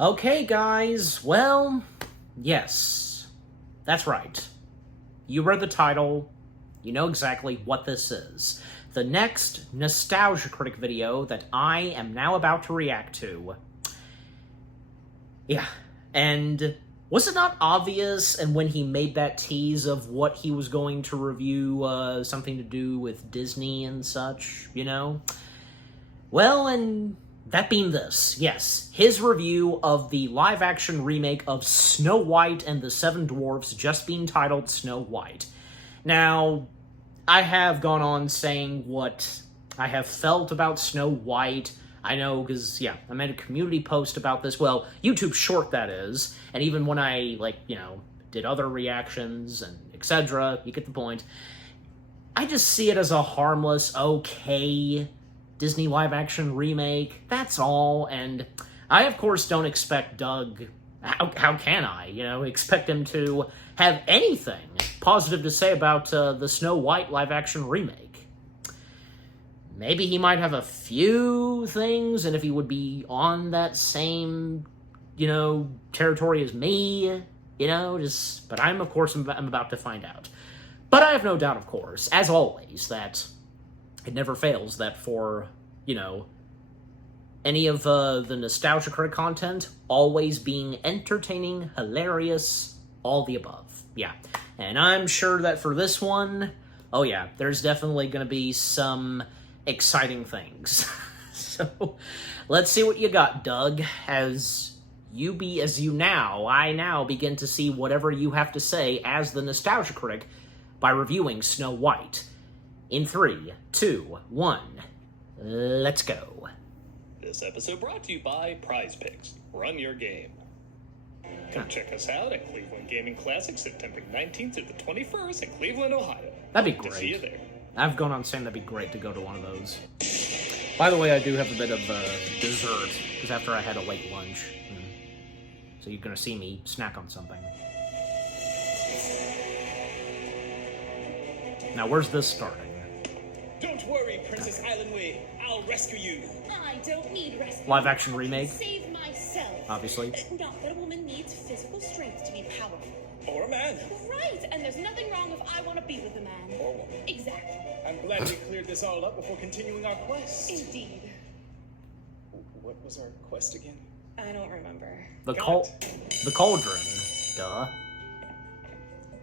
Okay, guys, well, yes, that's right. You read the title, you know exactly what this is. The next Nostalgia Critic video that I am now about to react to. Yeah, and was it not obvious, and when he made that tease of what he was going to review, something to do with Disney and such, you know? Well, and that being this, yes, his review of the live-action remake of Snow White and the Seven Dwarfs, just being titled Snow White. Now, I have gone on saying what I have felt about Snow White. I know, because, yeah, I made a community post about this, well, YouTube short, that is, and even when I, did other reactions and etc., you get the point. I just see it as a harmless, okay Disney live-action remake, that's all, and I, of course, don't expect Doug, how can I, expect him to have anything positive to say about the Snow White live-action remake. Maybe he might have a few things, and if he would be on that same, territory as me, but I'm, of course, I'm about to find out. But I have no doubt, of course, as always, that it never fails that for, any of the Nostalgia Critic content, always being entertaining, hilarious, all the above. Yeah. And I'm sure that for this one, oh yeah, there's definitely going to be some exciting things. So, let's see what you got, Doug, I now begin to see whatever you have to say as the Nostalgia Critic by reviewing Snow White. In 3, 2, 1, let's go. This episode brought to you by Prize Picks. Run your game. Come check us out at Cleveland Gaming Classic, September 19th to the 21st in Cleveland, Ohio. That'd be Hope to see you there. I've gone on saying that'd be great to go to one of those. By the way, I do have a bit of dessert, because after I had a late lunch. So you're going to see me snack on something. Now, where's this starting? Don't worry, Princess Islandway. I'll rescue you. I don't need rescue. Live action remake? Save myself. Obviously. Not that a woman needs physical strength to be powerful. Or a man. Right, and there's nothing wrong if I want to be with a man. Or woman. Exactly. I'm glad we cleared this all up before continuing our quest. Indeed. What was our quest again? I don't remember. The cauldron. Duh.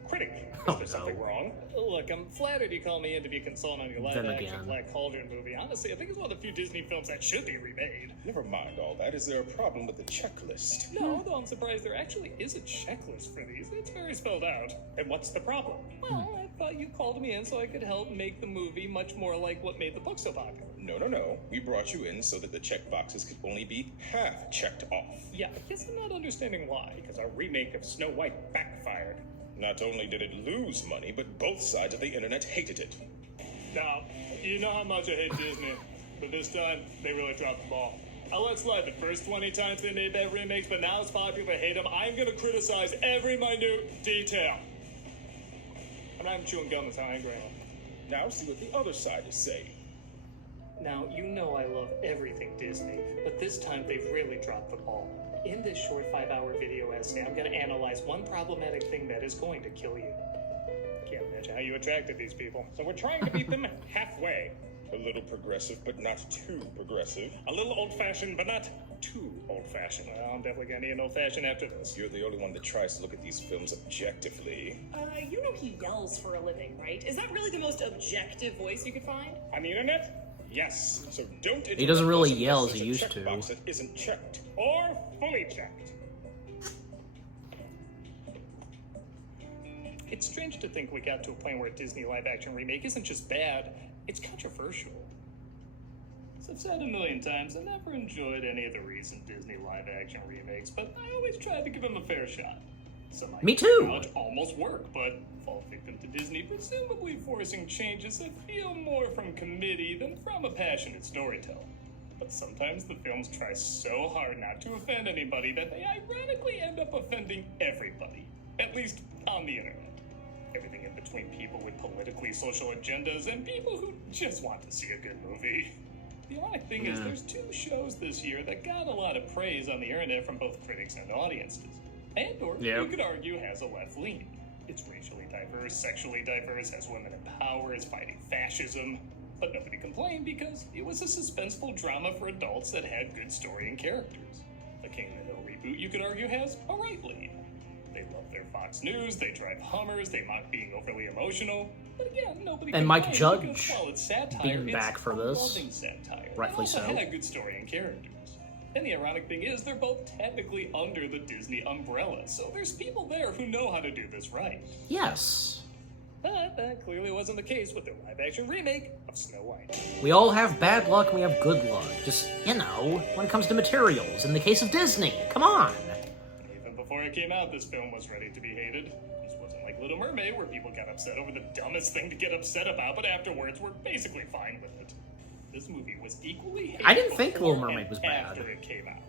Critic, Oh, is there something no. wrong? Look, I'm flattered you call me in to be a consultant on your Then live-action again. Black Cauldron movie. Honestly, I think it's one of the few Disney films that should be remade. Never mind all that. Is there a problem with the checklist? No, though I'm surprised there actually is a checklist for these. It's very spelled out. And what's the problem? Well, I thought you called me in so I could help make the movie much more like what made the book so popular. No. We brought you in so that the check boxes could only be half checked off. Yeah, I guess I'm not understanding why, because our remake of Snow White backfired. Not only did it lose money, but both sides of the internet hated it. Now, you know how much I hate Disney, but this time, they really dropped the ball. I'll let slide the first 20 times they made bad remakes, but now it's popular, I hate them. I'm gonna criticize every minute detail. I'm not even chewing gum, that's how angry I am. Now see what the other side is saying. Now, you know I love everything Disney, but this time they've really dropped the ball. In this short 5-hour video essay, I'm going to analyze one problematic thing that is going to kill you. Can't imagine how you attracted these people. So we're trying to meet them halfway. A little progressive, but not too progressive. A little old-fashioned, but not too old-fashioned. Well, I'm definitely going to need an old-fashioned after this. You're the only one that tries to look at these films objectively. You know he yells for a living, right? Is that really the most objective voice you could find? On the internet? Yes. So don't He doesn't really interrupt us yell unless as he there's a used to. checkbox that isn't checked. Or fully checked. It's strange to think we got to a point where a Disney live-action remake isn't just bad, it's controversial. As I've said a million times, I never enjoyed any of the recent Disney live-action remakes, but I always tried to give them a fair shot. Some Me too. knowledge almost work, but fall victim to Disney presumably forcing changes that feel more from committee than from a passionate storyteller. But sometimes the films try so hard not to offend anybody that they ironically end up offending everybody, at least on the internet. Everything in between people with politically social agendas and people who just want to see a good movie. The ironic thing is there's 2 shows this year that got a lot of praise on the internet from both critics and audiences. Andor, you could argue, has a left lean. It's racially diverse, sexually diverse, has women in power, is fighting fascism. But nobody complained because it was a suspenseful drama for adults that had good story and characters. The King of the Hill reboot, you could argue, has a right lean. They love their Fox News, they drive Hummers, they mock being overly emotional. But again, nobody And Mike complained Judge because while it's satire, being back for this. loving satire. Rightfully It also so. had a good story and characters. And the ironic thing is, they're both technically under the Disney umbrella, so there's people there who know how to do this right. Yes. But that clearly wasn't the case with the live-action remake of Snow White. We all have bad luck and we have good luck. Just, you know, when it comes to materials. In the case of Disney, come on. Even before it came out, this film was ready to be hated. This wasn't like Little Mermaid, where people got upset over the dumbest thing to get upset about, but afterwards were basically fine with it. This movie was equally hated I didn't think before Little Mermaid and was bad. after it came out.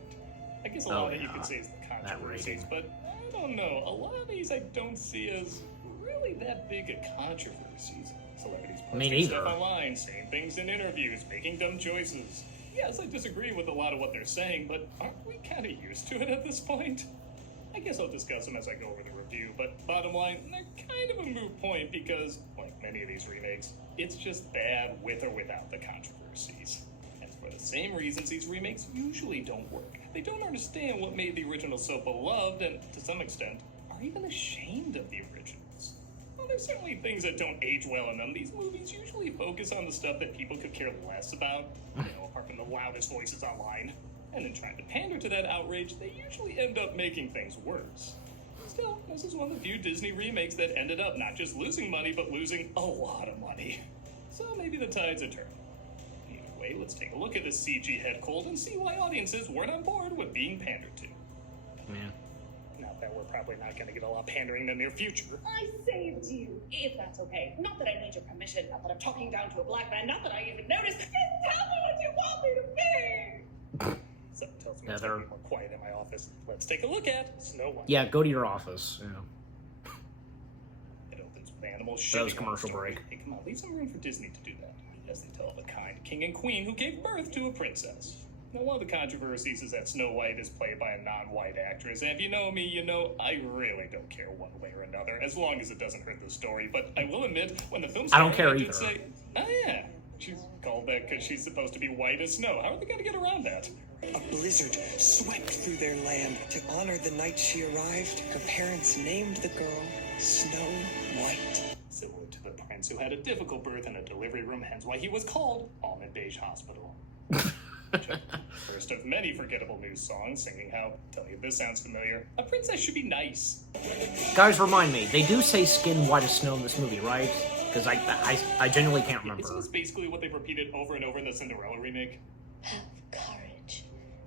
I guess a lot of it you could say is the controversies, but I don't know. A lot of these I don't see as really that big a controversies. Celebrities posting stuff online, saying things in interviews, making dumb choices. Yes, I disagree with a lot of what they're saying, but aren't we kind of used to it at this point? I guess I'll discuss them as I go over the review, but bottom line, they're kind of a moot point because, like many of these remakes, it's just bad with or without the controversies. And for the same reasons these remakes usually don't work. They don't understand what made the original so beloved and, to some extent, are even ashamed of the originals. While there's certainly things that don't age well in them, these movies usually focus on the stuff that people could care less about, apart from the loudest voices online. And in trying to pander to that outrage, they usually end up making things worse. Still, this is one of the few Disney remakes that ended up not just losing money, but losing a lot of money. So maybe the tides are turning. Either way, let's take a look at this CG head cold and see why audiences weren't on board with being pandered to. Yeah. Not that we're probably not going to get a lot of pandering in the near future. I saved you, if that's okay. Not that I need your permission, not that I'm talking down to a black man, not that I even noticed. Just tell me what you want me to be! Something tells me it's going to be more quiet in my office. Let's take a look at Snow White. Yeah, go to your office. Yeah. It opens with animals That was shitting commercial on the story. break. Hey, come on, leave some room for Disney to do that. As they tell of a kind king and queen who gave birth to a princess. Now, one of the controversies is that Snow White is played by a non-white actress, and if you know me, you know I really don't care one way or another, as long as it doesn't hurt the story. But I will admit, when the film started, I don't care did either. say, oh yeah, she's called that because she's supposed to be white as snow. How are they going to get around that? A blizzard swept through their land. To honor the night she arrived, her parents named the girl Snow White. Similar to the prince who had a difficult birth in a delivery room, hence why he was called Almond Beige Hospital. First of many forgettable news songs, singing how, tell me if this sounds familiar, a princess should be nice. Guys, remind me, they do say skin white as snow in this movie, right? Because I genuinely can't remember. Isn't this basically what they've repeated over and over in the Cinderella remake? Have courage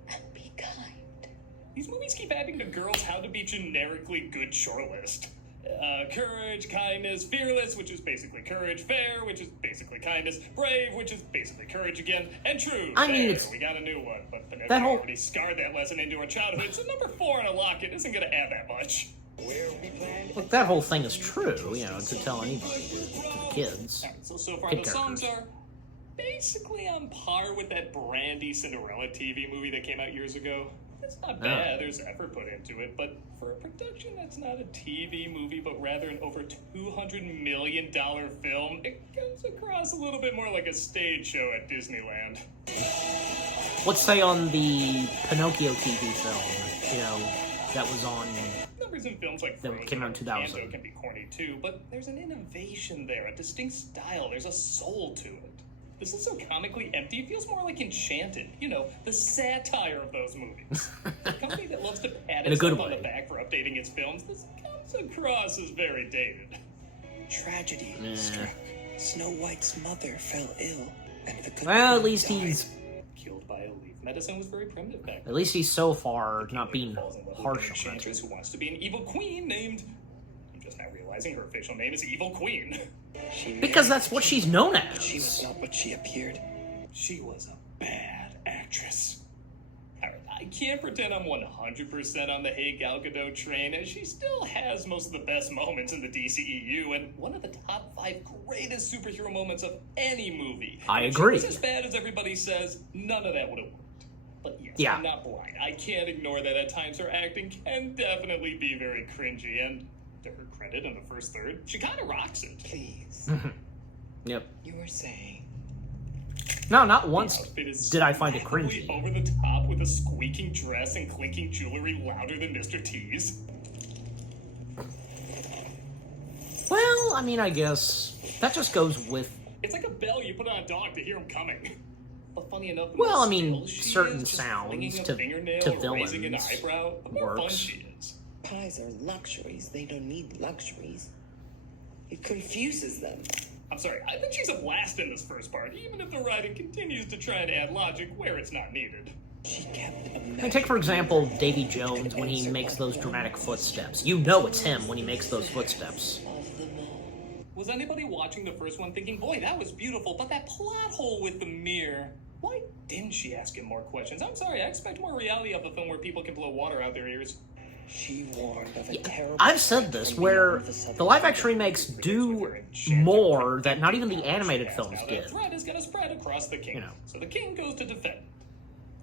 and be kind. These movies keep adding to girls how to be generically good shortlist. Courage, kindness, fearless, which is basically courage, fair, which is basically kindness, brave, which is basically courage again, and true. I mean, we got a new one, but Vanessa that whole- already scarred that lesson into her childhood, so number 4 on a locket isn't going to add that much. Look, that whole thing is true, to tell anybody, to the kids. Alright, so far Kid the songs characters. are basically on par with that Brandy Cinderella TV movie that came out years ago. It's not bad, there's effort put into it, but for a production that's not a TV movie, but rather an over $200 million film, it comes across a little bit more like a stage show at Disneyland. Let's say on the Pinocchio TV film, that was on... Numbers in films like That Frozen came out in and 2000. Encanto can be corny too, but there's an innovation there, a distinct style, there's a soul to it. This is so comically empty, it feels more like Enchanted. The satire of those movies. A company that loves to pat In a good itself on the way. back for updating its films, this comes across as very dated. Tragedy struck. Snow White's mother fell ill, and the good Well, at queen least died. he's... Killed by a leaf. Medicine was very primitive back then. At least he's so far not being Falls in love with an harsh on enchantress it. who wants to be an evil queen named... I'm just now realizing her official name is Evil Queen. She Because married that's what the she's king, known but she was as. not what she appeared. She was a bad actress. Alright, I can't pretend I'm 100% on the Hey Gal Gadot train, as she still has most of the best moments in the DCEU and one of the top 5 greatest superhero moments of any movie. I If agree. she was as bad as everybody says, none of that would have worked. But yes, Yeah. I'm not blind. I can't ignore that at times her acting can definitely be very cringy, and to her credit in the first third, she kind of rocks it. Please. Yep. You were saying. No, not once Outfit is did I find it totally cringy. over the top with a squeaking dress and clinking jewelry louder than Mr. T's. Well, I mean, I guess that just goes with. It's like a bell you put on a dog to hear him coming. But funny enough, the Well, more I mean, still she certain is, just sounds flinging a to fingernail or raising an villains eyebrow, the more fun works. she is. Pies are luxuries. They don't need luxuries. It confuses them. I'm sorry, I think she's a blast in this first part, even if the writing continues to try and add logic where it's not needed. She kept I mean, imagining. take, for example, Davy Jones when he makes those dramatic footsteps. You know it's him when he makes those footsteps. Of them all. Was anybody watching the first one thinking, boy, that was beautiful, but that plot hole with the mirror, why didn't she ask him more questions? I'm sorry, I expect more reality of a film where people can blow water out their ears. She warned of a terrible. I've said threat this, from where beyond the southern the live-action kingdom. remakes do more that not even the animated films Now did. that threat is going to spread across the kingdom, You know. so the king goes to defend.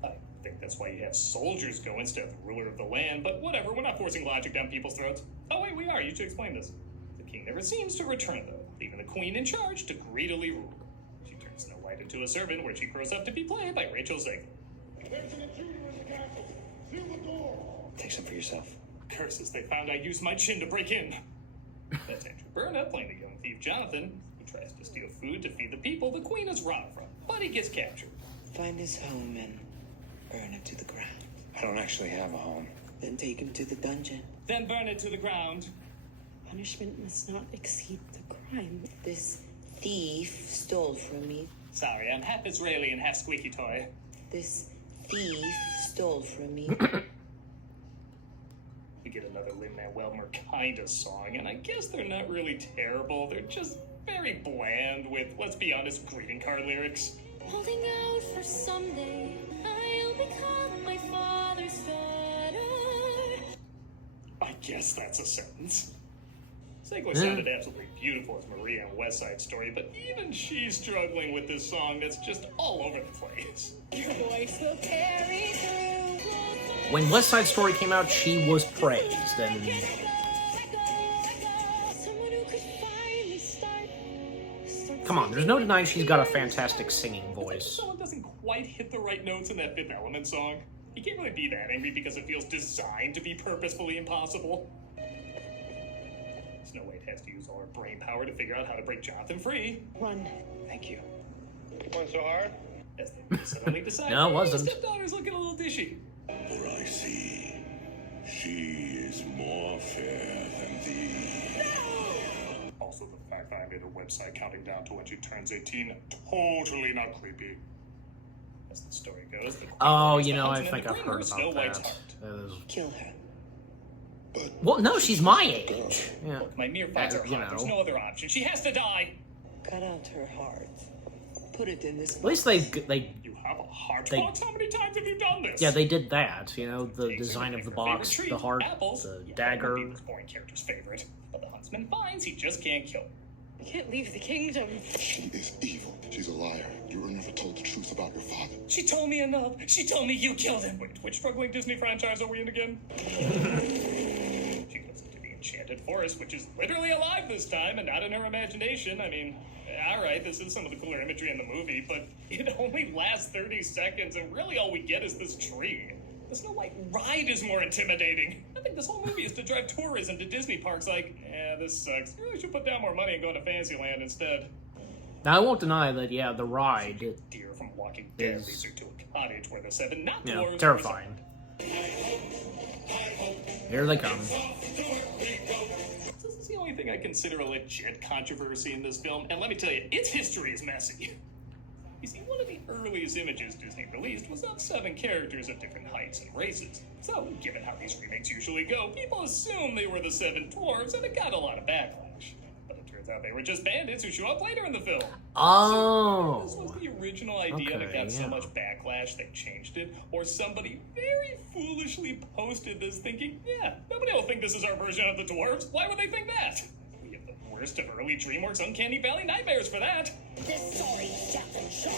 I think that's why you have soldiers go instead of the ruler of the land, but whatever, we're not forcing logic down people's throats. Oh wait, we are, you should explain this. The king never seems to return though, leaving the queen in charge to greedily rule. She turns Snow White into a servant where she grows up to be played by Rachel Zegler. There's an intruder in the castle. Seal the door. Take some for yourself. Curses, they found I used my chin to break in. That's Andrew Burnett playing the young thief Jonathan, who tries to steal food to feed the people the queen is robbed from, but he gets captured. Find his home and burn it to the ground. I don't actually have a home. Then take him to the dungeon. Then burn it to the ground. Punishment must not exceed the crime. This thief stole from me. Sorry, I'm half Israeli and half squeaky toy. This thief stole from me. We get another Lin-Manuel Miranda song, and I guess they're not really terrible. They're just very bland with, let's be honest, greeting card lyrics. Holding out for someday, I'll become my father's daughter. I guess that's a sentence. Zegler sounded absolutely beautiful as Maria in West Side Story, but even she's struggling with this song that's just all over the place. Your voice will carry through. When West Side Story came out, she was praised, and Someone who could finally start come on, there's no denying she's got a fantastic singing voice. Someone doesn't quite hit the right notes in that Fifth Element song. You can't really be that angry because it feels designed to be purposefully impossible. Snow White has to use all her brain power to figure out how to break Jonathan free. Run. Thank you. Went so hard? As they suddenly decide, No, it "Hey, wasn't." stepdaughter's looking a little dishy. For I see, she is more fair than thee. Also, the fact that I made a website counting down to when she turns 18, totally not creepy. As the story goes, the queen Oh, orders you the know, I huntsman think to I've bring heard her Snow about White's that. heart. Kill her. Well, no, she's my age. Yeah. Look, my mere thoughts are you hot. There's know. no other option. She has to die. Cut out her heart. Put it in this. At least they You have a heart They- box? How many times have you done this? yeah, they did that. You know, the Takes her design to of the her box, favorite the treat, heart, apples. the Yeah, dagger. that would be this boring character's favorite. But the huntsman finds he just can't kill. You can't leave the kingdom. She is evil. She's a liar. You were never told the truth about your father. She told me enough. She told me you killed him. Wait, which struggling Disney franchise are we in again? She goes into the Enchanted Forest, which is literally alive this time and not in her imagination. I mean, alright, this is some of the cooler imagery in the movie, but it only lasts 30 seconds, and really all we get is this tree. The Snow White ride is more intimidating. I think this whole movie is to drive tourists into Disney parks like, this sucks. You really should put down more money and go to Fantasyland instead. Now, I won't deny that, yeah, the ride, Deer from Walking Dead Is- leads her to a cottage where the seven, not you know, dwarves, terrifying. Here they come. This is the only thing I consider a legit controversy in this film, and let me tell you, its history is messy. You see, one of the earliest images Disney released was of 7 characters of different heights and races. So, given how these remakes usually go, people assumed they were the 7 dwarves, and it got a lot of backlash. But it turns turns out they were just bandits who show up later in the film. Oh. So, this was the original idea that got so much backlash they changed it, or somebody very foolishly posted this thinking, yeah, nobody will think this is our version of the dwarves. Why would they think that? We have the worst of early DreamWorks Uncanny Valley nightmares for that. This story's shut and shut.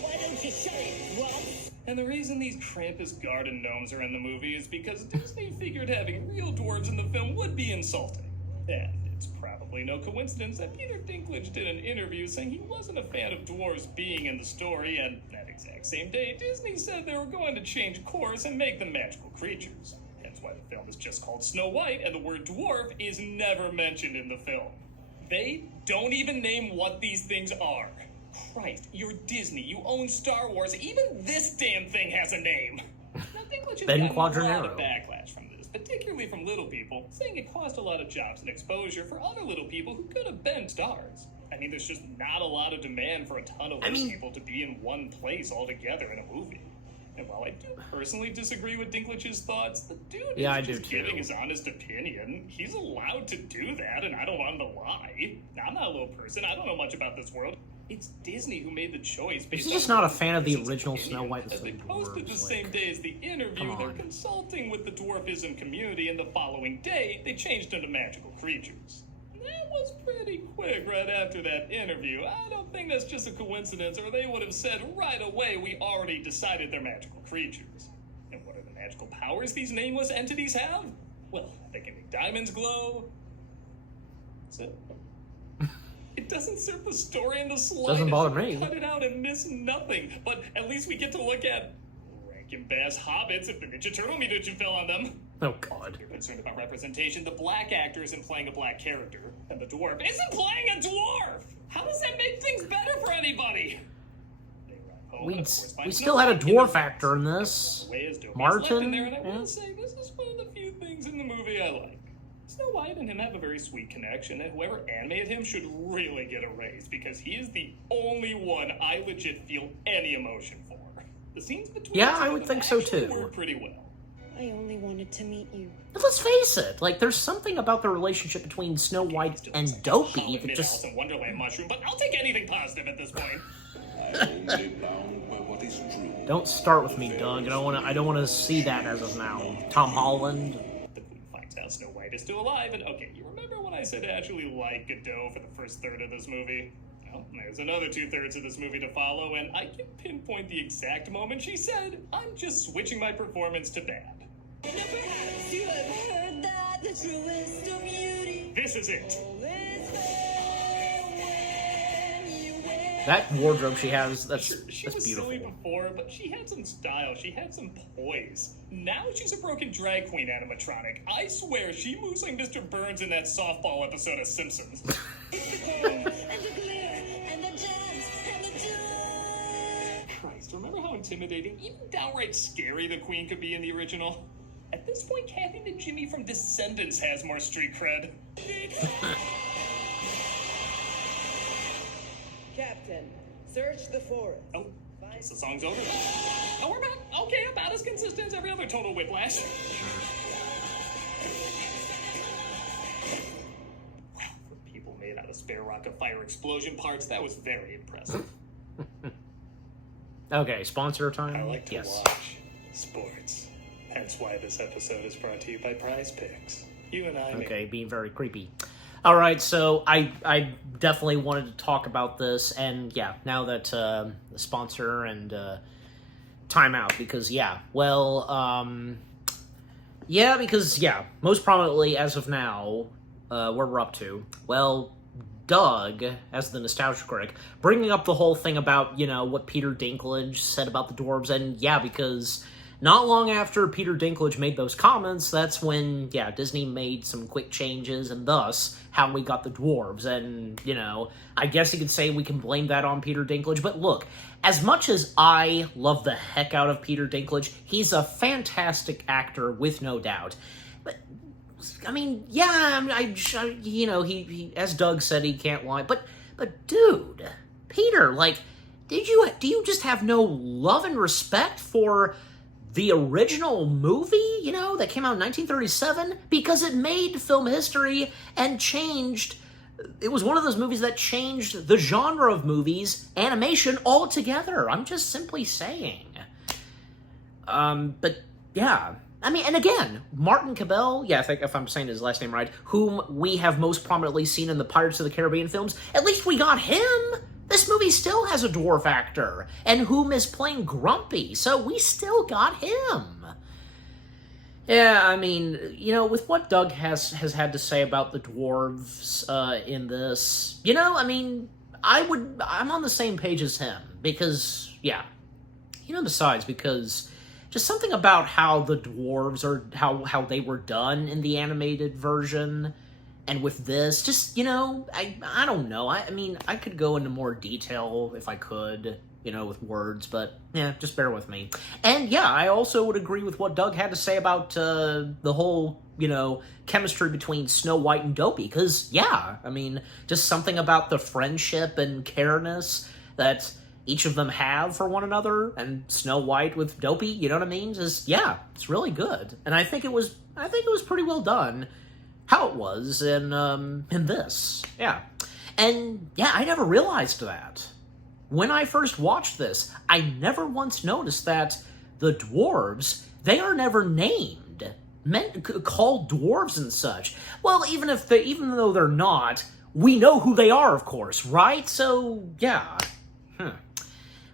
Why don't you shut it, Rob? And the reason these Krampus garden gnomes are in the movie is because Disney figured having real dwarves in the film would be insulting. And it's probably no coincidence that Peter Dinklage did an interview saying he wasn't a fan of dwarves being in the story, and that exact same day, Disney said they were going to change course and make them magical creatures. That's why the film is just called Snow White, and the word dwarf is never mentioned in the film. They don't even name what these things are. Christ, you're Disney, you own Star Wars, even this damn thing has a name! Now, Dinklage has Ben gotten a lot Quadranero. of backlash from this, particularly from little people, saying it cost a lot of jobs and exposure for other little people who could have been stars. I mean, there's just not a lot of demand for a ton of little people to be in one place all together in a movie. And while I do personally disagree with Dinklage's thoughts, the dude is just giving his honest opinion. He's allowed to do that, and I don't want him to lie. Now, I'm not a little person. I don't know much about this world. It's Disney who made the choice based on... He's just not a fan of the original Snow White. As they posted the same day as the interview, they're consulting with the dwarfism community, and the following day, they changed into magical creatures. That was pretty quick right after that interview. I don't think that's just a coincidence, or they would have said right away we already decided they're magical creatures. And what are the magical powers these nameless entities have? Well, they can make diamonds glow. That's it. It doesn't serve the story in the slightest. Doesn't bother me. Cut it out and miss nothing. But at least we get to look at Rankin Bass hobbits if the Ninja Turtle mutation fell on them. Oh, God. If you're concerned about representation, the black actor isn't playing a black character, and the dwarf isn't playing a dwarf! How does that make things better for anybody? We still had a dwarf actor in this. Martin? And I will say, this is one of the few things in the movie I like. Snow White and him have a very sweet connection, and whoever animated him should really get a raise, because he is the only one I legit feel any emotion for. The scenes between I would think so too. Work pretty well. I only wanted to meet you. But let's face it, like, there's something about the relationship between Snow White and Dopey that just... Alice in Wonderland mushroom, but I'll take anything positive at this point. I'm only bound by what is true. Don't start with me, Doug. I don't want to see that as of now. Tom Holland. The Queen finds out Snow White is still alive, and okay, you remember when I said I actually like Godot for the first third of this movie? Well, there's another 2/3 of this movie to follow, and I can pinpoint the exact moment she said, "I'm just switching my performance to bad." Now perhaps you have heard that the truest of beauty This is it. is found when you wear. That wardrobe she has, that's She that's was beautiful. silly before, but she had some style. She had some poise. Now she's a broken drag queen animatronic. I swear she moves like Mr. Burns in that softball episode of Simpsons. It's the gold and the glitter and the gems and the jewels. Christ, remember how intimidating, even downright scary the queen could be in the original? At this point, Kathy the Jimmy from Descendants has more street cred. Captain, search the forest. Oh, guess the song's over. Oh, we're back. Okay, about as consistent as every other Total Whiplash. Wow, for people made out of spare rocket fire explosion parts, that was very impressive. Okay, sponsor time? I like to watch sports. Hence why this episode is brought to you by Prize Picks. You and I. Okay, being very creepy. All right, so I definitely wanted to talk about this, and yeah, now that the sponsor and timeout, because most prominently as of now, where we're up to, well, Doug, as the nostalgia critic, bringing up the whole thing about, what Peter Dinklage said about the dwarves, and because not long after Peter Dinklage made those comments, that's when, Disney made some quick changes, and thus, how we got the dwarves, and, I guess you could say we can blame that on Peter Dinklage, but look, as much as I love the heck out of Peter Dinklage, he's a fantastic actor, with no doubt, but I mean, he as Doug said, he can't lie, but dude, Peter, do you just have no love and respect for the original movie, that came out in 1937? Because it made film history and changed it was one of those movies that changed the genre of movies, animation, altogether. I'm just simply saying. But yeah. I mean, and again, Martin Cabell, yeah, I think if I'm saying his last name right, whom we have most prominently seen in the Pirates of the Caribbean films, at least we got him. This movie still has a dwarf actor, and whom is playing Grumpy, so we still got him. Yeah, I mean, you know, with what Doug has had to say about the dwarves in this, you know, I mean, I'm on the same page as him, because, yeah, you know, besides, because just something about how the dwarves are, how they were done in the animated version, and with this, just, you know, I don't know, I mean, I could go into more detail if I could, you know, with words, but, yeah, just bear with me. And, yeah, I also would agree with what Doug had to say about the whole, you know, chemistry between Snow White and Dopey, because, yeah, I mean, just something about the friendship and careness that each of them have for one another, and Snow White with Dopey, you know what I mean? Just, yeah, it's really good. And I think it was pretty well done, how it was in this, yeah. And, yeah, I never realized that. When I first watched this, I never once noticed that the dwarves, they are never named, called dwarves and such. Well, even though they're not, we know who they are, of course, right? So yeah,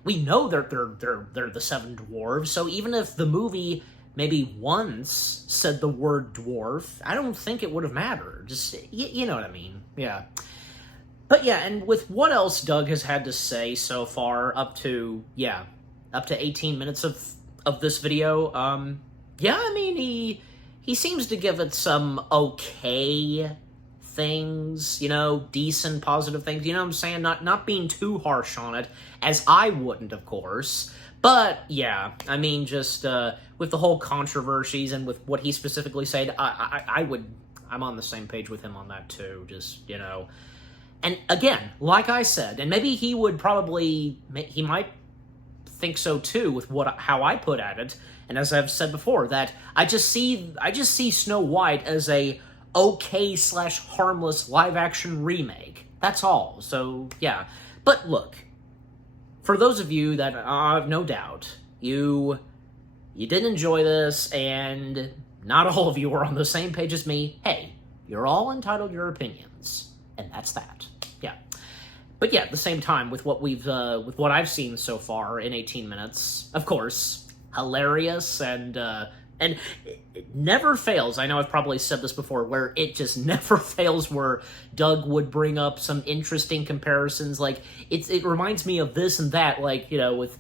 we know they're the seven dwarves. So even if the movie maybe once said the word dwarf, I don't think it would have mattered. Just you know what I mean? Yeah. But yeah, and with what else Doug has had to say so far, up to 18 minutes of this video, yeah, I mean, he seems to give it some okay things, you know, decent, positive things, you know what I'm saying? Not being too harsh on it, as I wouldn't, of course. But, yeah, I mean, just, with the whole controversies and with what he specifically said, I'm on the same page with him on that, too, just, you know. And again, like I said, and maybe he might think so too with how I put at it, and as I've said before, that I just see Snow White as a okay/harmless live-action remake. That's all. So, yeah. But look, for those of you that I have no doubt, you did enjoy this, and not all of you are on the same page as me. Hey, you're all entitled to your opinions. And that's that. Yeah. But yeah, at the same time, with what I've seen so far in 18 minutes, of course, hilarious and it never fails. I know I've probably said this before, where it just never fails where Doug would bring up some interesting comparisons. Like, it reminds me of this and that, like, you know, with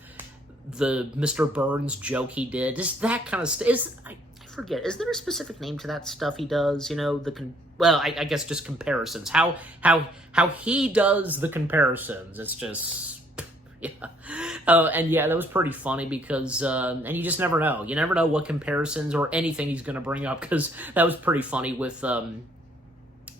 the Mr. Burns joke he did. Just that kind of stuff. I forget, is there a specific name to that stuff he does? You know, well, I guess just comparisons. How he does the comparisons. It's just, yeah. And yeah, that was pretty funny because, and you just never know. You never know what comparisons or anything he's going to bring up, because that was pretty funny with the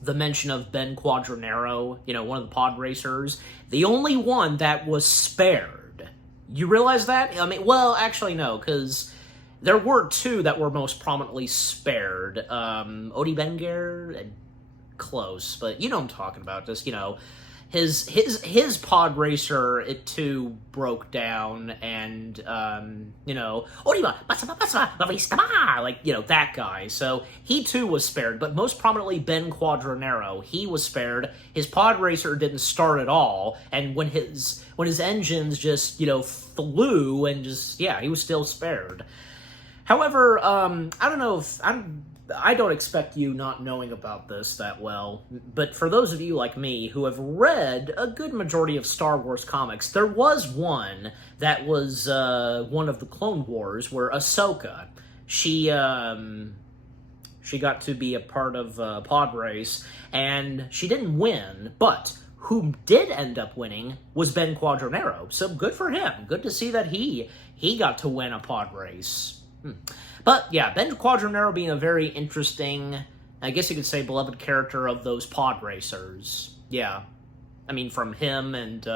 mention of Ben Quadranero, you know, one of the pod racers. The only one that was spared. You realize that? I mean, well, actually, no, because there were two that were most prominently spared. Odie Benger, close, but you know what I'm talking about. Just, you know, his pod racer, it too broke down, and, you know, like, you know, that guy. So he too was spared, but most prominently Ben Quadranero, he was spared. His pod racer didn't start at all, and when his engines just, you know, flew, and just, yeah, he was still spared. However, I don't know if I don't expect you not knowing about this that well, but for those of you like me who have read a good majority of Star Wars comics, there was one that was one of the Clone Wars where Ahsoka, she got to be a part of a pod race, and she didn't win, but who did end up winning was Ben Quadranero. So good for him. Good to see that he got to win a pod race. But yeah, Ben Quadranero being a very interesting, I guess you could say, beloved character of those pod racers. Yeah, I mean, from him and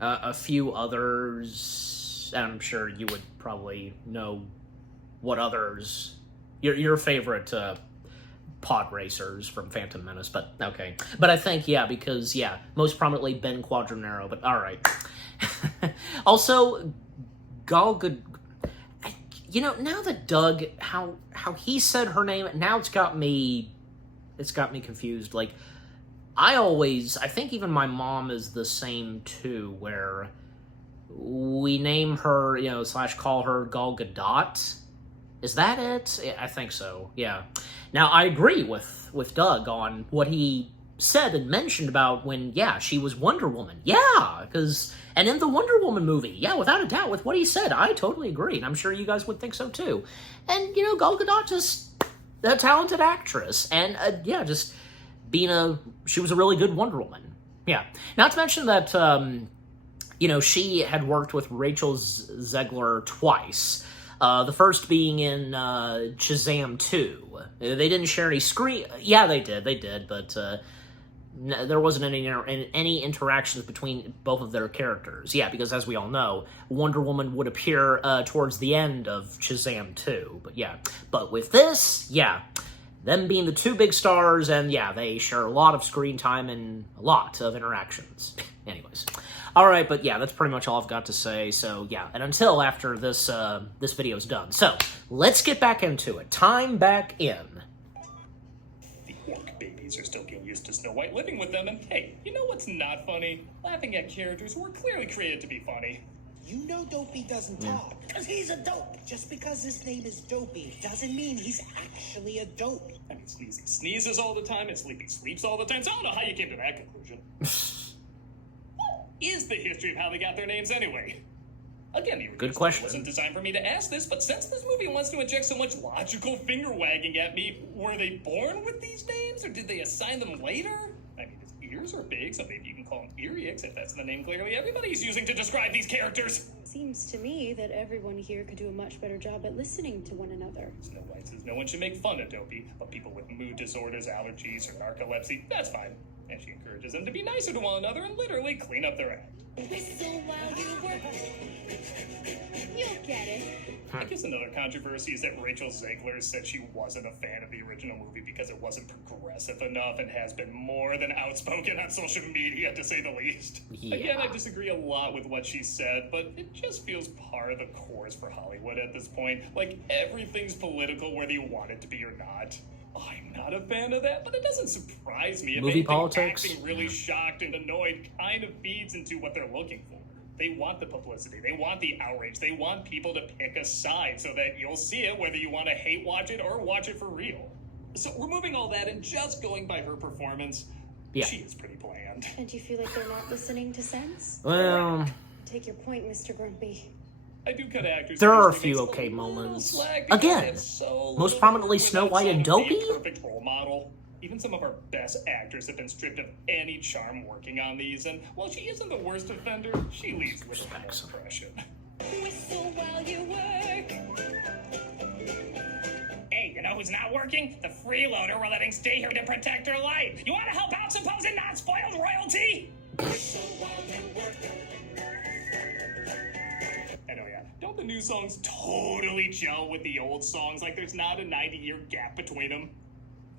a few others, and I'm sure you would probably know what others, your favorite pod racers from Phantom Menace, but okay. But I think, yeah, because, yeah, most prominently Ben Quadranero, but alright. Also, Gal Gadot, you know, now that Doug, how he said her name, now it's got me confused. Like, I think even my mom is the same too, where we name her, you know, / call her Gal Gadot. Is that it? I think so, yeah. Now, I agree with Doug on what he said and mentioned about when, yeah, she was Wonder Woman. Yeah, and in the Wonder Woman movie, yeah, without a doubt, with what he said, I totally agree, and I'm sure you guys would think so too. And, you know, Gal Gadot, just a talented actress, and, yeah, just she was a really good Wonder Woman. Yeah. Not to mention that, you know, she had worked with Rachel Zegler twice. The first being in Shazam 2. They didn't share any screen... Yeah, they did, but there wasn't any interactions between both of their characters. Yeah, because as we all know, Wonder Woman would appear towards the end of Shazam 2. But yeah, but with this, yeah, them being the two big stars, and yeah, they share a lot of screen time and a lot of interactions. Anyways. Alright, but yeah, that's pretty much all I've got to say, so yeah, and until after this video's done. So, let's get back into it. Time back in. The orc babies are still getting used to Snow White living with them, and hey, you know what's not funny? Laughing at characters who were clearly created to be funny. You know Dopey doesn't talk, because he's a dope. Just because his name is Dopey doesn't mean he's actually a dope. I mean, Sneezy sneezes all the time, and Sleepy sleeps all the time, so I don't know how you came to that conclusion. Is the history of how they got their names anyway? Again, the good question. Wasn't designed for me to ask this, but since this movie wants to inject so much logical finger-wagging at me, were they born with these names, or did they assign them later? I mean, his ears are big, so maybe you can call them Earix, if that's the name clearly everybody's using to describe these characters. Seems to me that everyone here could do a much better job at listening to one another. Snow White says no one should make fun of Dopey, but people with mood disorders, allergies, or narcolepsy, that's fine. And she encourages them to be nicer to one another and literally clean up their act. Whistle while you work. You'll get it. I guess another controversy is that Rachel Zegler said she wasn't a fan of the original movie because it wasn't progressive enough and has been more than outspoken on social media, to say the least. Yeah. Again, I disagree a lot with what she said, but it just feels par of the course for Hollywood at this point. Like, everything's political whether you want it to be or not. I'm not a fan of that, but it doesn't surprise me. If Movie politics? Acting really shocked and annoyed kind of feeds into what they're looking for. They want the publicity, they want the outrage, they want people to pick a side so that you'll see it whether you want to hate watch it or watch it for real. So removing all that and just going by her performance, yeah, she is pretty bland. And do you feel like they're not listening to sense? Well, Take your point, Mr. Grumpy. I do cut actors. there are a few okay moments. Again, most prominently Snow White and Dopey? Perfect role model. Even some of our best actors have been stripped of any charm working on these, and while she isn't the worst offender, she leaves little more impression. Whistle while you work. Hey, you know who's not working? The freeloader we're letting stay here to protect her life. You want to help out supposed not-spoiled royalty? Whistle while you work. I know, yeah. Don't the new songs totally gel with the old songs? Like there's not a 90-year gap between them?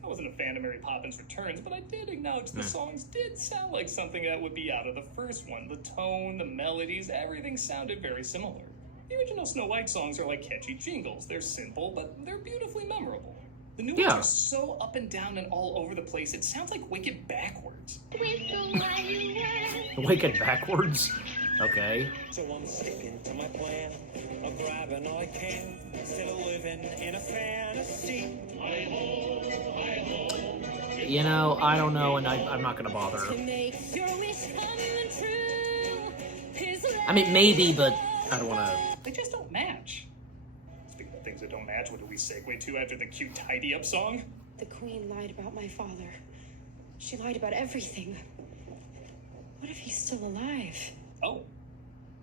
I wasn't a fan of Mary Poppins Returns, but I did acknowledge the songs did sound like something that would be out of the first one. The tone, the melodies, everything sounded very similar. The original Snow White songs are like catchy jingles. They're simple, but they're beautifully memorable. The new ones are so up and down and all over the place, it sounds like Wicked backwards. Whistle while you work. Wicked backwards? Okay. So I'm sticking to my plan of grabbing all I can, instead of living in a fantasy. You know, I don't know, and I'm not gonna bother. To make your wish come true. His I mean, maybe, but I don't wanna... They just don't match. Speaking of things that don't match, what do we segue to after the cute tidy-up song? The Queen lied about my father. She lied about everything. What if he's still alive? Oh.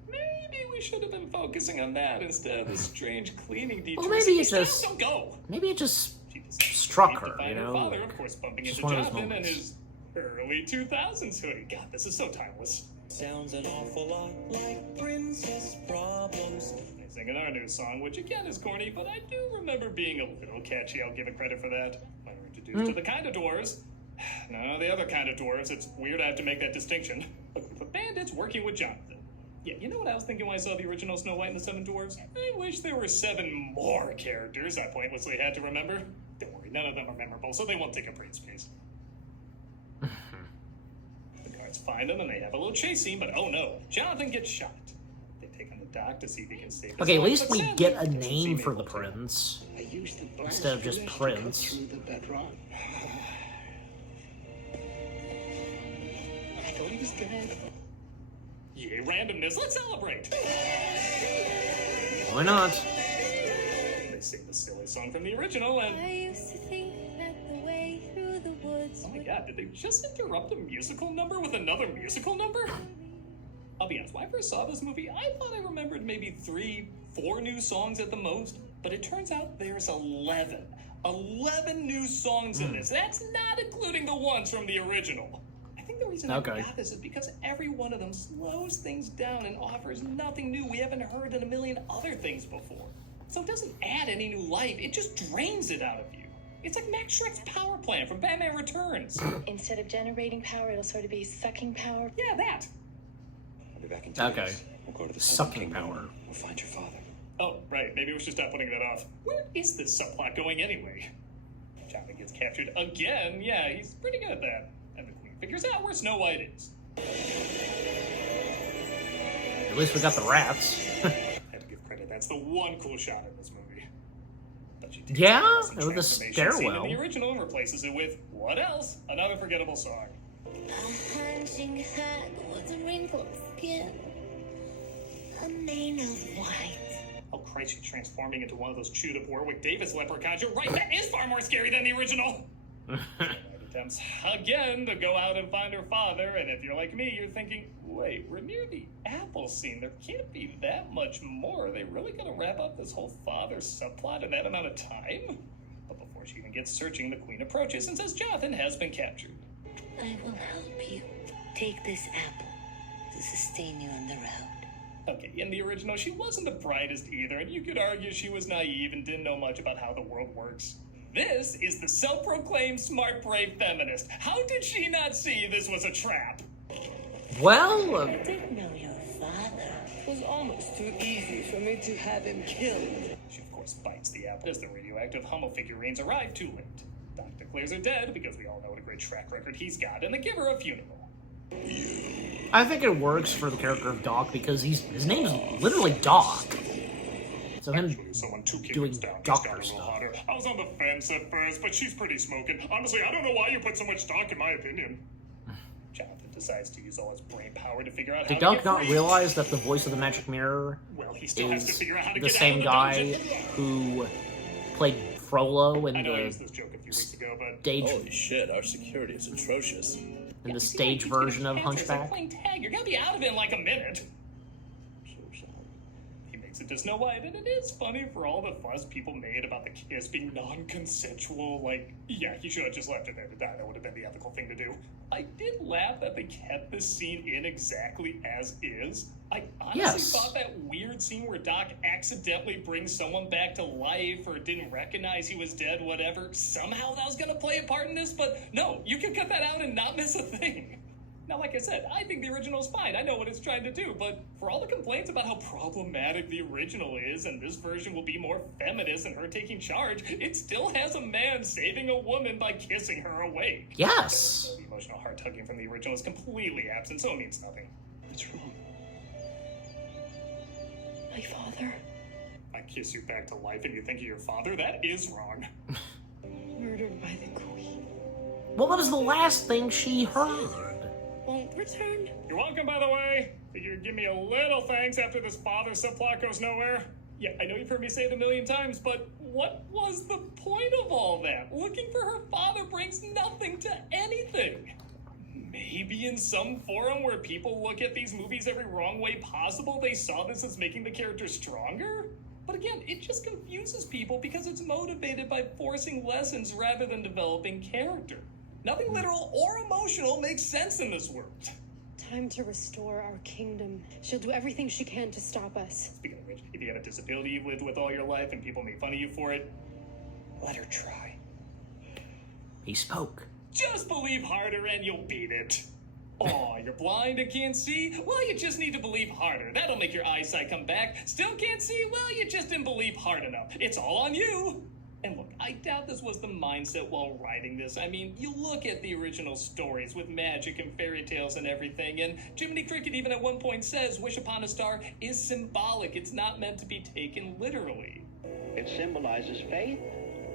Maybe we should have been focusing on that instead of the strange cleaning detours. Well, maybe it just... Don't go! Maybe it just struck her, you Her know? father, of course, bumping Just into one of those Jonathan and moments. his early 2000s hoodie. God, this is so timeless. Sounds an awful lot like Princess Problems. They sing another new song, which again is corny, but I do remember being a little catchy. I'll give it credit for that. My room to introduced to the kind of dwarves. No, the other kind of dwarves. It's weird I have to make that distinction. A group of bandits working with Jonathan. Yeah, you know what I was thinking when I saw the original Snow White and the Seven Dwarfs? I wish there were 7 more characters I pointlessly had to remember. Don't worry, none of them are memorable, so they won't take up brain space. The guards find them and they have a little chase scene, but oh no, Jonathan gets shot. They take him to Doc to see if he can save his Okay, at life, least but we sadly, get a he doesn't name seem for the able to. prince. I used the blast Instead of just flash to cut Prince. through the bedrock. I thought he was dead. Yay, randomness, let's celebrate! Why not? They sing the silly song from the original and... I used to think that the way through the woods Oh my god, did they just interrupt a musical number with another musical number? I'll be honest, when I first saw this movie, I thought I remembered maybe 3, 4 new songs at the most, but it turns out there's 11. 11 new songs in this. That's not including the ones from the original. I think the reason I got this is because every one of them slows things down and offers nothing new we haven't heard in a million other things before. So it doesn't add any new life, it just drains it out of you. It's like Max Shrek's power plant from Batman Returns. Instead of generating power, it'll sort of be sucking power. Yeah, that. I'll be back in 2 Okay. days. We'll go to the Sucking Seven Kingdom. power. We'll find your father. Oh, right, maybe we should stop putting that off. Where is this subplot going anyway? Jonathan gets captured again. Yeah, he's pretty good at that. And the queen figures out where Snow White is. At least we got the rats. Had to give credit, that's the one cool shot in this movie. But she takes Yeah, awesome with the transformation scene stairwell. in the original and replaces it with, what else? Another forgettable song. A hunching hag with a wrinkled skin, a mane of white. Oh Christ, she's transforming into one of those chewed up Warwick Davis leprechauns. You're right, that is far more scary than the original. Attempts again to go out and find her father, and if you're like me, you're thinking, wait, we're near the apple scene. There can't be that much more. Are they really gonna wrap up this whole father subplot in that amount of time? But before she even gets searching, the queen approaches and says Jonathan has been captured. I will help you. Take this apple to sustain you on the road. Okay, in the original, she wasn't the brightest either, and you could argue she was naive and didn't know much about how the world works. This is the self-proclaimed smart, brave feminist. How did she not see this was a trap? Well, I didn't know your father. It was almost too easy for me to have him killed. She, of course, bites the apple as the radioactive Hummel figurines arrive too late. Doc declares her dead because we all know what a great track record he's got, and they give her a funeral. I think it works for the character of Doc because his name's literally Doc. So him Actually, someone 2 doing kingdoms down doctor got a little stuff. hotter. I was on the fence at first, but she's pretty smoking. Honestly, I don't know why you put so much stock in my opinion. Jonathan decides to use all his brain power to figure out how Did to Doc get not free. realize that the voice of the Magic Mirror Well, he still has to is figure out how to the get same out of guy the dungeon. who played Frollo in I know I the used this joke a few weeks ago, but stage Holy shit, our security is atrocious. in the stage version of Hunchback? Playing tag, you're gonna be out of it in like a minute. He makes it to Snow White, and it is funny for all the fuss people made about the kiss being non-consensual. Like, yeah, he should have just left it there to die. That would have been the ethical thing to do. I did laugh that they kept this scene in exactly as is. I honestly Yes. thought that weird scene where Doc accidentally brings someone back to life or didn't recognize he was dead, whatever, somehow that was gonna play a part in this, but no, you can cut that out and not miss a thing. Now, like I said, I think the original is fine. I know what it's trying to do, but for all the complaints about how problematic the original is, and this version will be more feminist and her taking charge, it still has a man saving a woman by kissing her awake. Yes. The emotional heart-tugging from the original is completely absent, so it means nothing. What's wrong? My father, I kiss you back to life and you think of your father? That is wrong. murdered by the queen, Well, that was the last thing she heard. won't return. You're welcome, by the way. Figure you'd give me a little thanks after this father subplot goes nowhere. Yeah, I know you've heard me say it a million times, but what was the point of all that? Looking for her father brings nothing to anything. Maybe in some forum where people look at these movies every wrong way possible, they saw this as making the character stronger? But again, it just confuses people because it's motivated by forcing lessons rather than developing character. Nothing literal or emotional makes sense in this world. Time to restore our kingdom. She'll do everything she can to stop us. Speaking of which, if you have a disability you've lived with all your life and people make fun of you for it, Let her try. He spoke. Just believe harder and you'll beat it. Oh, you're blind and can't see? Well, you just need to believe harder. That'll make your eyesight come back. Still can't see? Well, you just didn't believe hard enough. It's all on you. And look, I doubt this was the mindset while writing this. I mean, you look at the original stories with magic and fairy tales and everything, and Jiminy Cricket even at one point says wish upon a star is symbolic. It's not meant to be taken literally. It symbolizes faith,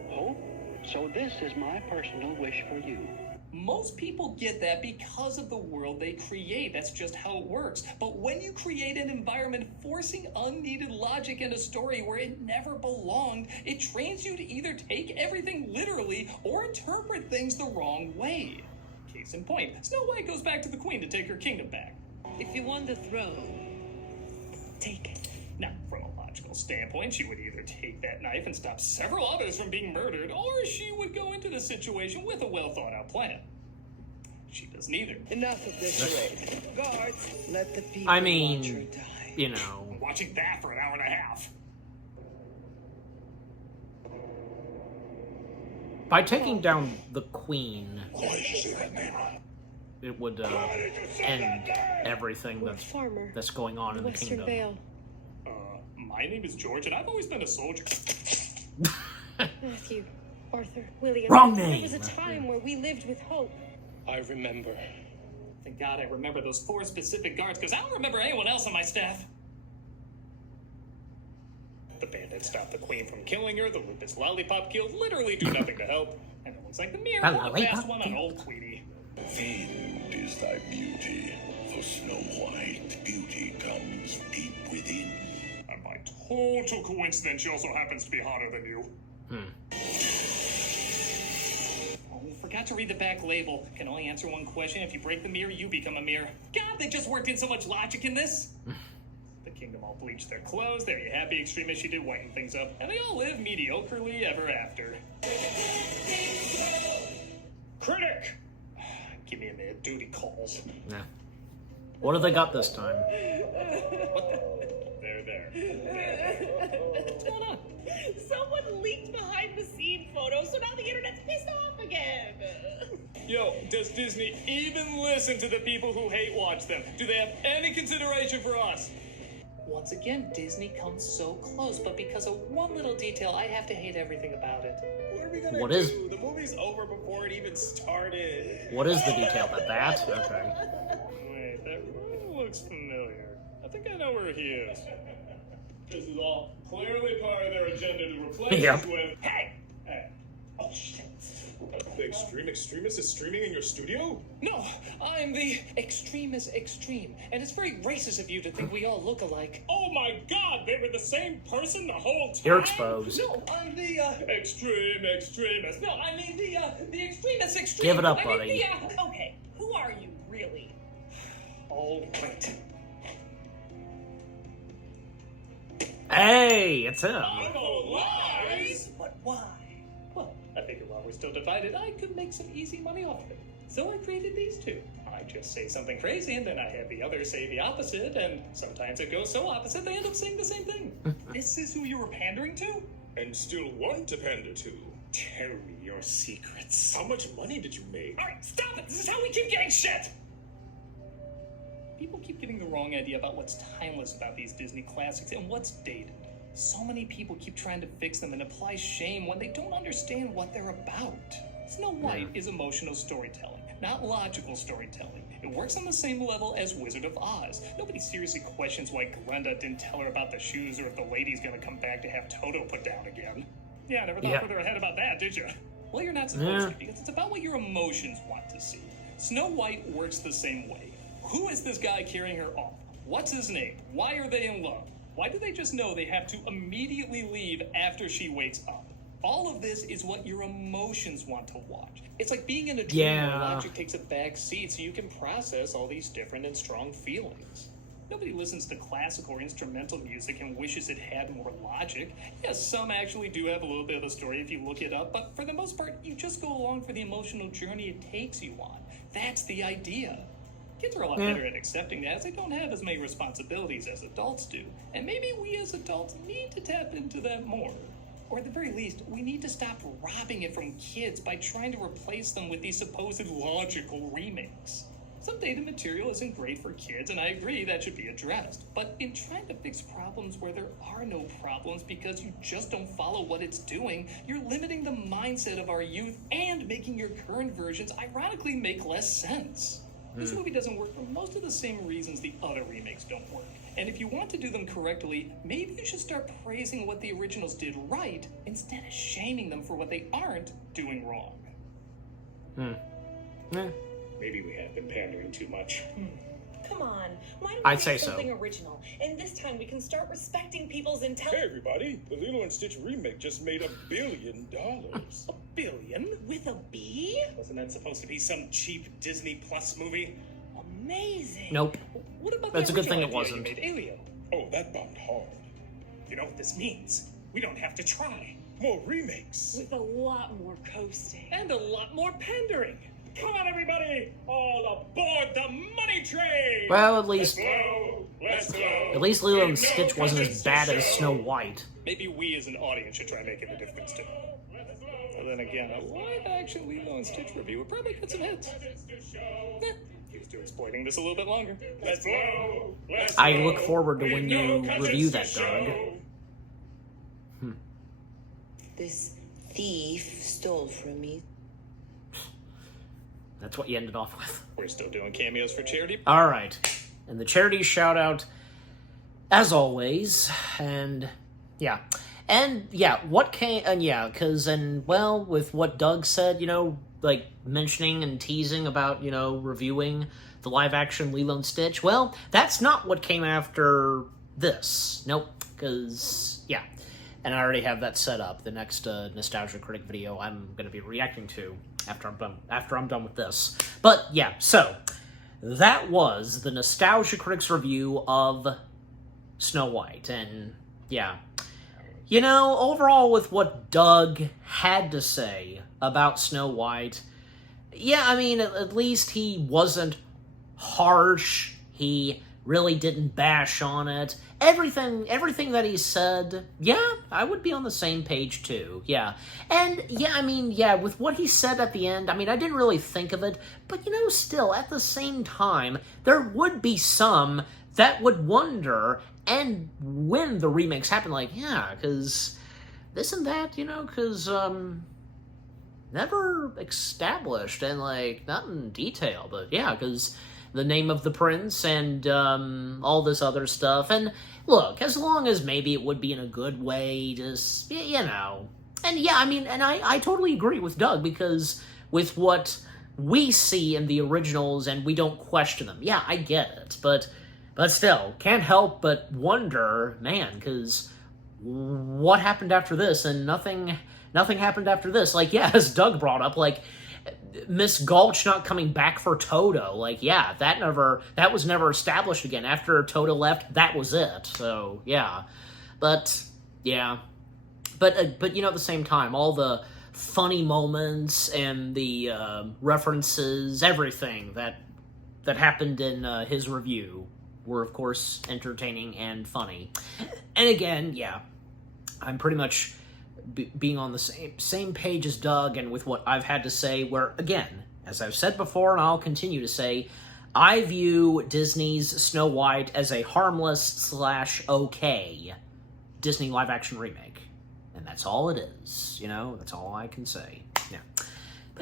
hope. So this is my personal wish for you. Most people get that because of the world they create. That's just how it works. But when you create an environment forcing unneeded logic in a story where it never belonged, it trains you to either take everything literally or interpret things the wrong way. Case in point, Snow White goes back to the Queen to take her kingdom back. If you want the throne, take it. Now, from a logical standpoint, she would either take that knife and stop several others from being murdered, or she would go into the situation with a well-thought-out plan. She does neither. Enough of this charade. Guards, let the people I watch her mean, die. you know. I'm watching that for an hour and a half. By taking down the Queen, Why did you say that name? it would end everything that's going on in the Western kingdom. Vale. My name is George, and I've always been a soldier. Matthew, Arthur, William. Wrong There name. was a time where we lived with hope. I remember. Thank God I remember those 4 specific guards, because I don't remember anyone else on my staff. The bandits stopped the Queen from killing her, the Lupus Lollipop killed literally do nothing to help, and it looks like the mirror The put a fast lollipop one on old Queenie. Famed is thy beauty, for Snow White beauty comes deep within. And by total coincidence, she also happens to be hotter than you. Oh, forgot to read the back label. Can only answer one question. If you break the mirror, you become a mirror. God, they just worked in so much logic in this. The kingdom all bleached their clothes. There you happy extremist, she did whiten things up. And they all live mediocrely ever after. Critic! Give me a minute, duty calls. Nah. What have they got this time? There. What's going on? Someone leaked behind-the-scene photos, so now the internet's pissed off again. Yo, does Disney even listen to the people who hate watch them? Do they have any consideration for us? Once again, Disney comes so close, but because of one little detail, I have to hate everything about it. What are we gonna What do? is- The movie's over before it even started. What is the detail? That? Okay. Wait, that really looks familiar. I think I know where he is. This is all clearly part of their agenda to replace Yep. us with... Hey! Oh, shit. The extreme extremist is streaming in your studio? No, I'm the extremist extreme, and it's very racist of you to think we all look alike. Oh my God, they were the same person the whole time. You're exposed. No, I'm the extreme extremist. No, I mean the extremist extreme. Give it up, I mean, buddy. Okay, who are you, really? All right. Hey, it's him. I'm all lies. But why? Well, I figured while we're still divided, I could make some easy money off of it. So I created these 2. I just say something crazy, and then I have the others say the opposite, and sometimes it goes so opposite they end up saying the same thing. This is who you were pandering to? And still want to pander to. Tell me your secrets. How much money did you make? Alright, stop it! This is how we keep getting shit! People keep getting the wrong idea about what's timeless about these Disney classics and what's dated. So many people keep trying to fix them and apply shame when they don't understand what they're about. Snow White is emotional storytelling, not logical storytelling. It works on the same level as Wizard of Oz. Nobody seriously questions why Glenda didn't tell her about the shoes or if the lady's gonna come back to have Toto put down again. Yeah, never thought further ahead about that, did you? Well, you're not supposed to, because it's about what your emotions want to see. Snow White works the same way. Who is this guy carrying her off? What's his name? Why are they in love? Why do they just know they have to immediately leave after she wakes up? All of this is what your emotions want to watch. It's like being in a dream where logic takes a back seat so you can process all these different and strong feelings. Nobody listens to classical or instrumental music and wishes it had more logic. Yes, some actually do have a little bit of the story if you look it up, but for the most part, you just go along for the emotional journey it takes you on. That's the idea. Kids are a lot better at accepting that, as they don't have as many responsibilities as adults do. And maybe we as adults need to tap into that more. Or at the very least, we need to stop robbing it from kids by trying to replace them with these supposed logical remakes. Some dated material isn't great for kids, and I agree that should be addressed. But in trying to fix problems where there are no problems because you just don't follow what it's doing, you're limiting the mindset of our youth and making your current versions ironically make less sense. This movie doesn't work for most of the same reasons the other remakes don't work. And if you want to do them correctly, maybe you should start praising what the originals did right instead of shaming them for what they aren't doing wrong. Maybe we have been pandering too much. Come on, why don't I'd we say make so. something original? And this time we can start respecting people's intelligence. Hey everybody, the Lilo and Stitch remake just made $1 billion. $1 billion? With a B? Wasn't that supposed to be some cheap Disney Plus movie? Amazing. Nope. What about That's the a good thing original it idea you wasn't. made, Alien? Oh, that bombed hard. You know what this means? We don't have to try. More remakes. With a lot more coasting. And a lot more pandering. Come on, everybody! All aboard the money train! Well, at least Let's go! at least Lilo and Stitch wasn't as bad as Snow White. Maybe we as an audience should try making a difference too. But then again, a live-action Lilo and Stitch review would probably get some hits. Here's to exploiting this a little bit longer. Let's go! I look forward to when you review that, Doug. This thief stole from me. That's what you ended off with. We're still doing cameos for charity. All right, and the charity shout out, as always, and yeah, what came, and yeah, because, and well, with what Doug said, you know, like mentioning and teasing about, you know, reviewing the live action Lilo and Stitch, well, that's not what came after this. Nope, because yeah, and I already have that set up. The next Nostalgia Critic video I'm going to be reacting to after I'm done with this. But yeah, so that was the Nostalgia Critics review of Snow White, and yeah, you know, overall with what Doug had to say about Snow White, yeah, I mean, at least he wasn't harsh. He really didn't bash on it. Everything that he said, yeah, I would be on the same page too, yeah. And, yeah, I mean, yeah, with what he said at the end, I mean, I didn't really think of it, but, you know, still, at the same time, there would be some that would wonder, and when the remakes happen, like, yeah, because this and that, you know, because, never established, and, like, not in detail, but, yeah, because the name of the prince and all this other stuff. And look, as long as maybe it would be in a good way, just, you know. And yeah, I mean, and I totally agree with Doug, because with what we see in the originals and we don't question them, yeah, I get it. But still, can't help but wonder, man, because what happened after this? And nothing happened after this. Like, yeah, as Doug brought up, like, Miss Gulch not coming back for Toto, like, yeah, that was never established again. After Toto left, that was it. So, yeah. But, yeah. But you know, at the same time, all the funny moments and the references, everything that happened in his review were, of course, entertaining and funny. And again, yeah, I'm pretty much being on the same page as Doug and with what I've had to say, where, again, as I've said before and I'll continue to say, I view Disney's Snow White as a harmless / okay Disney live-action remake. And that's all it is, you know? That's all I can say.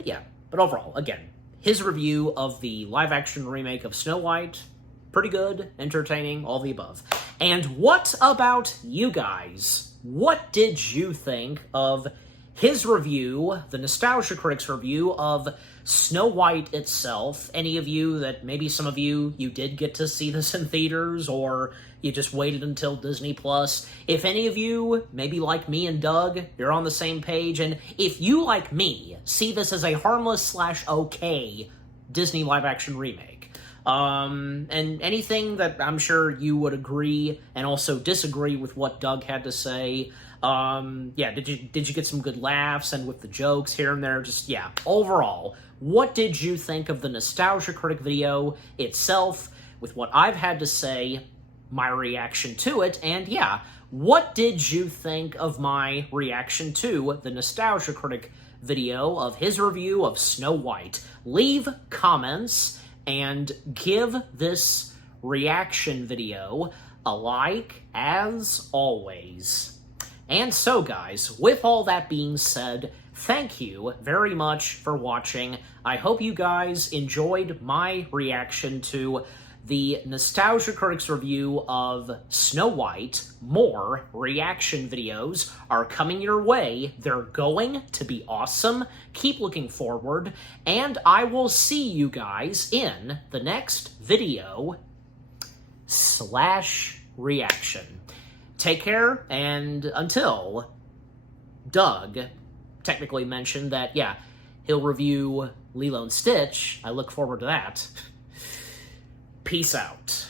Yeah. But overall, again, his review of the live-action remake of Snow White, pretty good, entertaining, all the above. And what about you guys? What did you think of his review, the Nostalgia Critics review of Snow White itself? Any of you that, maybe some of you did get to see this in theaters, or you just waited until Disney Plus. If any of you, maybe like me and Doug, you're on the same page, and if you, like me, see this as a harmless / okay Disney live-action remake, and anything that I'm sure you would agree and also disagree with what Doug had to say. Yeah, did you get some good laughs and with the jokes here and there? Just, yeah, overall, what did you think of the Nostalgia Critic video itself with what I've had to say? my reaction to it, and yeah, what did you think of my reaction to the Nostalgia Critic video of his review of Snow White? Leave comments and give this reaction video a like, as always. And so, guys, with all that being said, thank you very much for watching. I hope you guys enjoyed my reaction to the Nostalgia Critics review of Snow White. More reaction videos are coming your way. They're going to be awesome. Keep looking forward, and I will see you guys in the next video / reaction. Take care, and until Doug technically mentioned that, yeah, he'll review Lilo and Stitch, I look forward to that. Peace out.